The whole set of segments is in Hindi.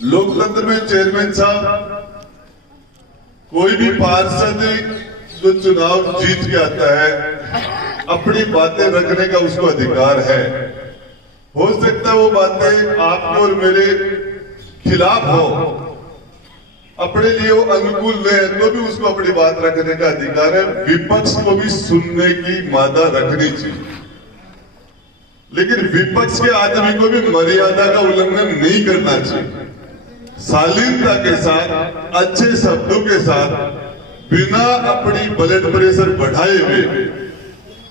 लोकतंत्र में चेयरमैन साहब, कोई भी पार्षद जो चुनाव जीत के आता है अपनी बातें रखने का उसको अधिकार है। हो सकता है वो बातें आपके और मेरे खिलाफ हो, अपने लिए वो अनुकूल नहीं है, तो भी उसको अपनी बात रखने का अधिकार है। विपक्ष को भी सुनने की मादा रखनी चाहिए, लेकिन विपक्ष के आदमी को भी मर्यादा का उल्लंघन नहीं करना चाहिए। शालीनता के साथ, अच्छे शब्दों के साथ, बिना अपनी ब्लड प्रेशर बढ़ाए हुए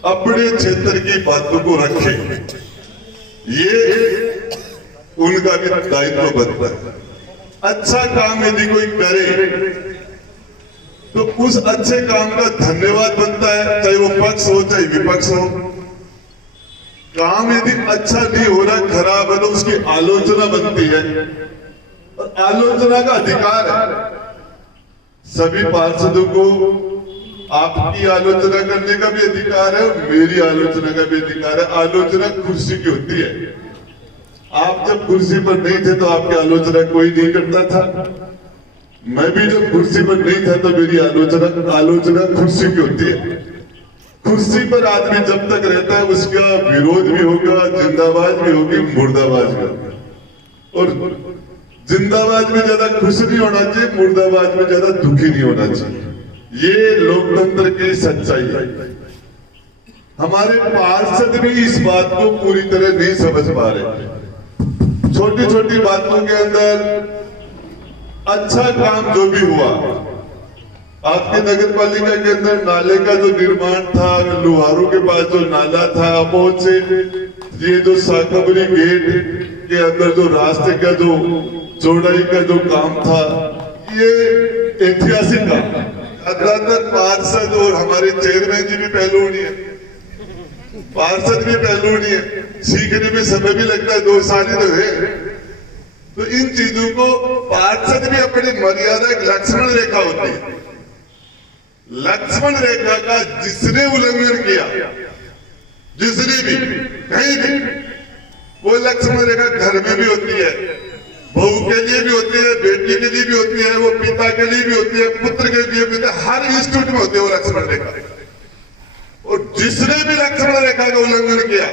अपने क्षेत्र की बातों को रखे, ये उनका भी दायित्व बनता है। अच्छा काम यदि कोई करे तो उस अच्छे काम का धन्यवाद बनता है, चाहे वो पक्ष हो चाहे विपक्ष हो। काम यदि अच्छा नहीं हो रहा, खराब है, तो उसकी आलोचना बनती है और आलोचना का अधिकार है। सभी पार्षदों को आपकी आलोचना करने का भी अधिकार है और मेरी आलोचना का भी अधिकार है। आलोचना कुर्सी की होती है। आप जब कुर्सी पर नहीं थे तो आपकी आलोचना कोई नहीं करता था। मैं भी जब कुर्सी पर नहीं था तो मेरी आलोचना कुर्सी की होती है। कुर्सी पर आदमी जब तक रहता है उसका विरोध भी होगा, जिंदाबाद भी होगी, मुर्दाबाद भी होगा। और जिंदाबाद में ज्यादा खुश नहीं होना चाहिए, मुर्दाबाद में ज्यादा दुखी नहीं होना चाहिए। ये लोकतंत्र की सच्चाई है। हमारे पार्षद भी इस बात को पूरी तरह नहीं समझ पा रहे। छोटी छोटी बातों के अंदर अच्छा काम जो भी हुआ, आपके नगर पालिका के अंदर नाले का जो निर्माण था, लोहारों के पास जो नाला था, अपोज से ये जो साकबरी गेट के अंदर जो रास्ते का जो चौड़ाई का जो काम था, ये ऐतिहासिक काम। ज्यादातर पार्षद और हमारे चेयरमैन जी भी पहलू नहीं है, पार्षद भी पहलू नहीं है, सीखने में समय भी लगता है, 2 साल ही तो है। तो इन चीजों को पार्षद भी अपनी मर्यादा, एक लक्ष्मण रेखा होती है, लक्ष्मण रेखा का जिसने उल्लंघन किया, जिसने भी कहीं भी, वो लक्ष्मण रेखा घर में भी होती है, बहू के लिए भी होती है, बेटी के लिए भी होती है, वो पिता के लिए भी होती है, पुत्र के लिए भी होती है, हर इंस्टीट्यूट में होती है वो लक्ष्मण रेखा। और जिसने भी लक्ष्मण रेखा का उल्लंघन किया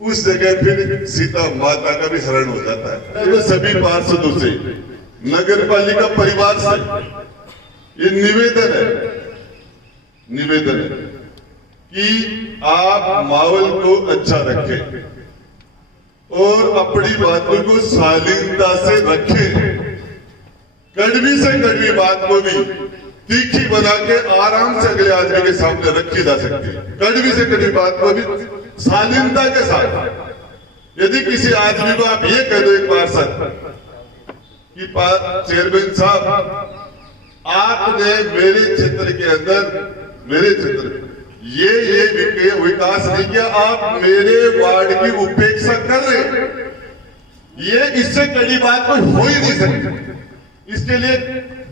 उस जगह फिर सीता माता का भी हरण हो जाता है। तो सभी पार्षदों से, नगर पालिका परिवार से ये निवेदन है कि आप माहौल को अच्छा रखें और अपनी बातों को शालीनता से रखें। कड़वी से कड़वी बात को भी तीखी बना के आराम से अगले आदमी के सामने रखी जा सकती है। कड़वी से कड़वी बात को भी शालीनता के साथ। यदि किसी आदमी को आप ये कह दो, एक पार्षद कि चेयरमैन साहब, आपने मेरे क्षेत्र के अंदर, मेरे क्षेत्र ये विकास नहीं किया, आप मेरे वार्ड की उपेक्षा कर रहे हैं, ये इससे कड़ी बात कोई हो ही नहीं सकती। इसके लिए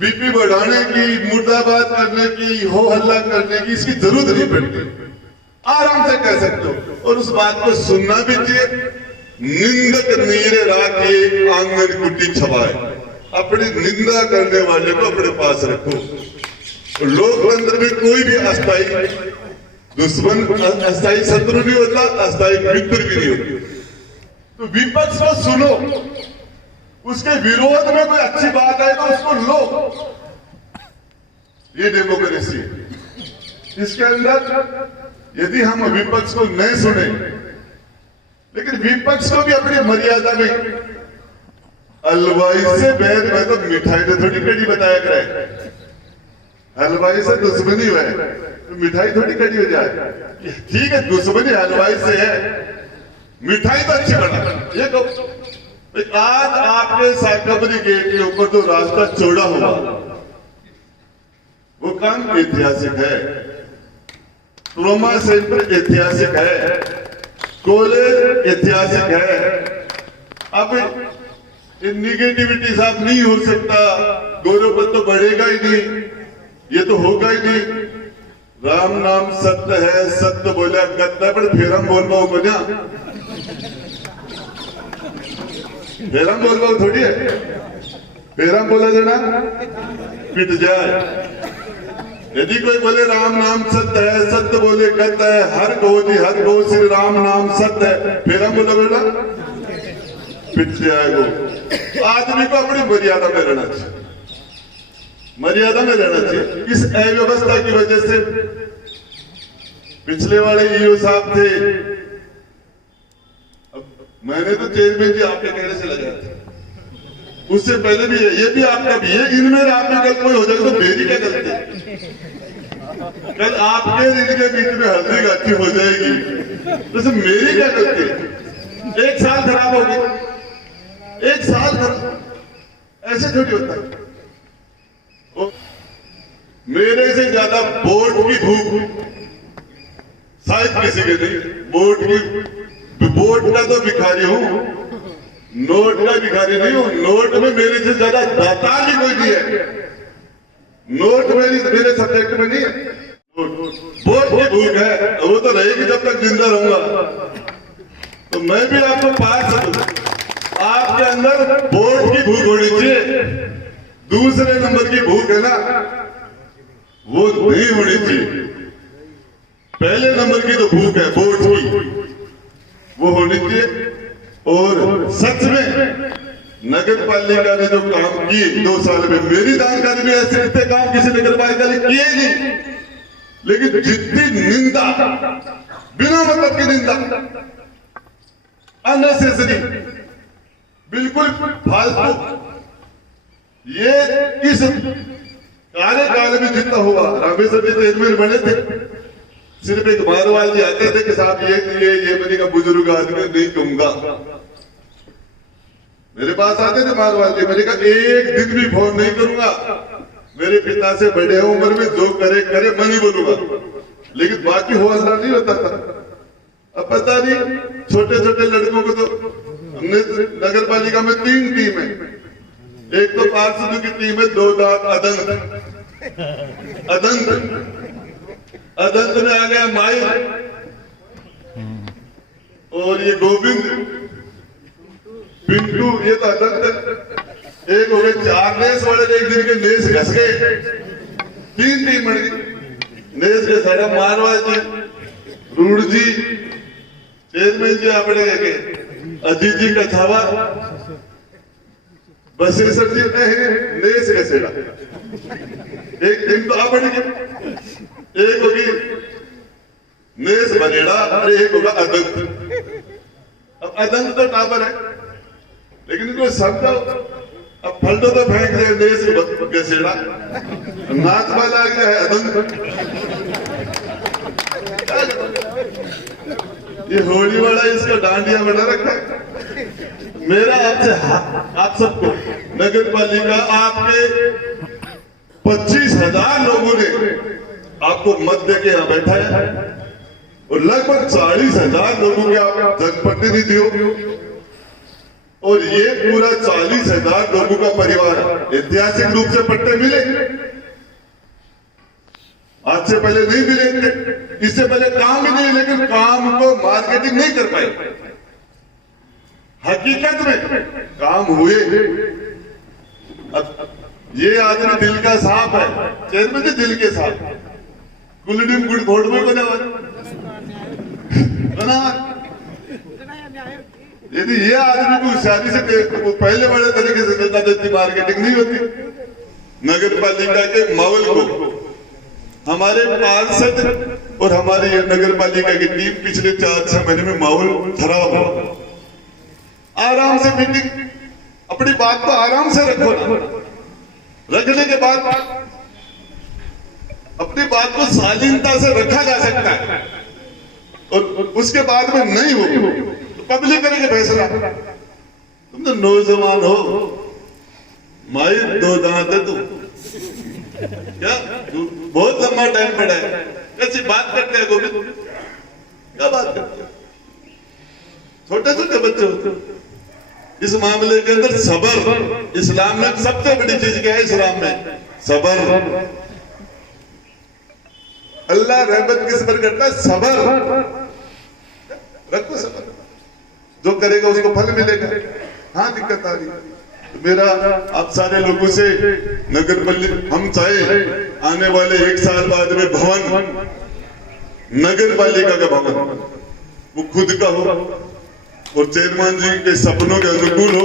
बीपी बढ़ाने की, मुर्दाबाद करने की, हो हल्ला करने की इसकी जरूरत नहीं पड़ती। आराम से कह सकते हो और उस बात को सुनना भी चाहिए। निंदक नीरे राखे आंगन कुटी छवाए, अपनी निंदा करने वाले को अपने पास रखो। लोकतंत्र में कोई भी अस्थायी दुश्मन, अस्थायी शत्रु नहीं होता, अस्थायी मित्र भी नहीं होता। तो विपक्ष को सुनो, उसके विरोध में कोई अच्छी बात आए तो उसको लो, ये डेमोक्रेसी है। इसके अंदर यदि हम विपक्ष को नहीं सुने, लेकिन विपक्ष को भी अपनी मर्यादा में, हलवाई से बैर में तो मिठाई तो थोड़ी कड़ी बताया करे, हलवाई से दुश्मनी है तो मिठाई थोड़ी कड़ी हो जाए। ठीक है, दुश्मनी हलवाई से है, मिठाई तो अच्छी बना। ये कहो आज आपके साकबरी गेट के ऊपर जो रास्ता चौड़ा हुआ, वो काम ऐतिहासिक है, ट्रोमा सेंटर ऐतिहासिक है, कॉलेज ऐतिहासिक है। अब निगेटिविटी साफ नहीं हो सकता, गौरव तो बढ़ेगा ही नहीं, ये तो होगा ही नहीं। राम नाम सत्य है, सत्य बोला गत्ता, पर फिर हम बोल पाओ बना फिर हम बोल पाओ थोड़ी है, फिर हम बोला जाना पिट जाए। यदि कोई बोले राम नाम सत्य है, सत्य बोले करता है, हर को जी हर को श्री राम नाम सत्य है, फिर हम बोला बेटा पिट जाएगा। आदमी को अपनी मर्यादा में रहना चाहिए, मर्यादा में रहना चाहिए। इस अव्यवस्था की वजह से पिछले वाले ईओ साहब थे, मैंने तो चेयरमैन जी आपके कहने से लगाया था, उससे पहले भी ये भी आपका भी है। इनमें आप में कल कोई हो जाएगा तो मेरी क्या गलती है? कल आपके इनके बीच में हल्दी गाठी हो जाएगी तो मेरी क्या गलती है? एक साल खराब हो गया, एक साल खराब, ऐसे थोड़ी होता है। मेरे से ज्यादा वोट की भूख शायद किसी के नहीं। वोट का तो भिखारी हूं, नोट का भिखारी नहीं हूं। नोट में मेरे से ज्यादा दातार भी कोई नहीं है। नोट मेरे सब्जेक्ट में नहीं है। वोट की भूख है, वो तो रहेगी जब तक जिंदा रहूंगा। तो मैं भी आपको पास दूं, आपके अंदर वोट की भूख होनी चाहिए। दूसरे नंबर की भूख है ना, वो नहीं होनी चाहिए। पहले नंबर की तो भूख है वोट की, वो होनी चाहिए। और सच में नगर पालिका ने जो काम किए 2 साल में, मेरी जानकारी में ऐसे इतने काम किसी नगर पालिका ने किए नहीं। लेकिन जितनी निंदा, बिना मतलब की निंदा, अननेसेसरी, बिल्कुल फालतू, ये इस कार्यकाल में जितना हुआ। रामेश्वर जी चेयरमैन बने थे, सिर्फ एक मारवाल जी आते थे कि साहब ये मैंने का बुजुर्ग आदमी नहीं कहूंगा। मेरे पास आते थे मारवाल जी, मैंने कहा एक दिन भी फोन नहीं करूंगा। मेरे पिता से बड़े उम्र में जो करे करे मैं नहीं बोलूंगा, लेकिन बाकी हो अल्लाह नहीं होता था। अब पता नहीं, छोटे छोटे लड़कों को तो हमने नगर पालिका में 3 टीम है। एक तो पार्षदों की टीम है, 2 दांत अदंत में आ गया माई और ये गोविंद पिंटू, ये तो अदंत। एक हो गए 4 नेस वाले, एक दिन के नेस घस गए, 3 टीम बन गई। नेस के सारा मारवा जी, रूढ़ जी, चेयरमैन जी अपने अजीत जी का छावा, बसेसर जी नहीं, नेस कैसेगा। एक टीम तो आप गई, एक होगी नेस बनेड़ा और एक होगा अदंत। अब अदंत तो टापर है, लेकिन इनको समझाओ। अब फल्टो तो फेंक दे नेस गसेड़ा, नाच वाला आ गया है अदंत। ये होली वाला इसका डांडिया बना रखा है। मेरा आपसे आप सबको नगर पालिका, आपके 25,000 लोगों ने आपको मत दे के यहाँ बैठा है और लगभग 40,000 लोगों के आप जनप्रतिनिधि हो। और ये पूरा 40,000 लोगों का परिवार ऐतिहासिक रूप से पट्टे मिले, आज से पहले नहीं मिले थे। इससे पहले काम ही नहीं, लेकिन काम को मार्केटिंग नहीं कर पाए। हकीकत में काम हुए। अब ये आदमी दिल का साफ है, चेयरमैन जी दिल के साफ, गुलडीम गुड़ घोड़ में बना। यदि ये आदमी को होशियारी से पहले बड़े तरीके से चलता देती, मार्केटिंग नहीं होती। नगर पालिका के माहौल को हमारे पार्षद और हमारी नगर पालिका की टीम पिछले 4-6 महीने में माहौल खराब हो। आराम से मीटिंग, अपनी बात को आराम से रखो ना। रखने के बाद अपनी बात को शालीनता से रखा जा सकता है, और उसके बाद में नहीं हो तो पब्लिक करेंगे फैसला। तुम तो नौजवान हो, माई 2 दांत है तुम, क्या बहुत लंबा टाइम पड़ा है। कैसी बात करते हैं गोविंद, क्या बात करते हैं? छोटे छोटे बच्चे होते। इस मामले के अंदर सबर, इस्लाम में सबसे बड़ी चीज क्या है? इस्लाम में सबर। अल्लाह रहमत किस पर करता है? सबर। रखो सबर, जो करेगा उसको फल मिलेगा। हाँ दिक्कत आ रही है। तो मेरा आप सारे लोगों से नगर पालिका, हम चाहे आने वाले 1 साल बाद में भवन नगर पालिका का भवन वो खुद का हो और चेयरमैन जी के सपनों के अनुकूल हो।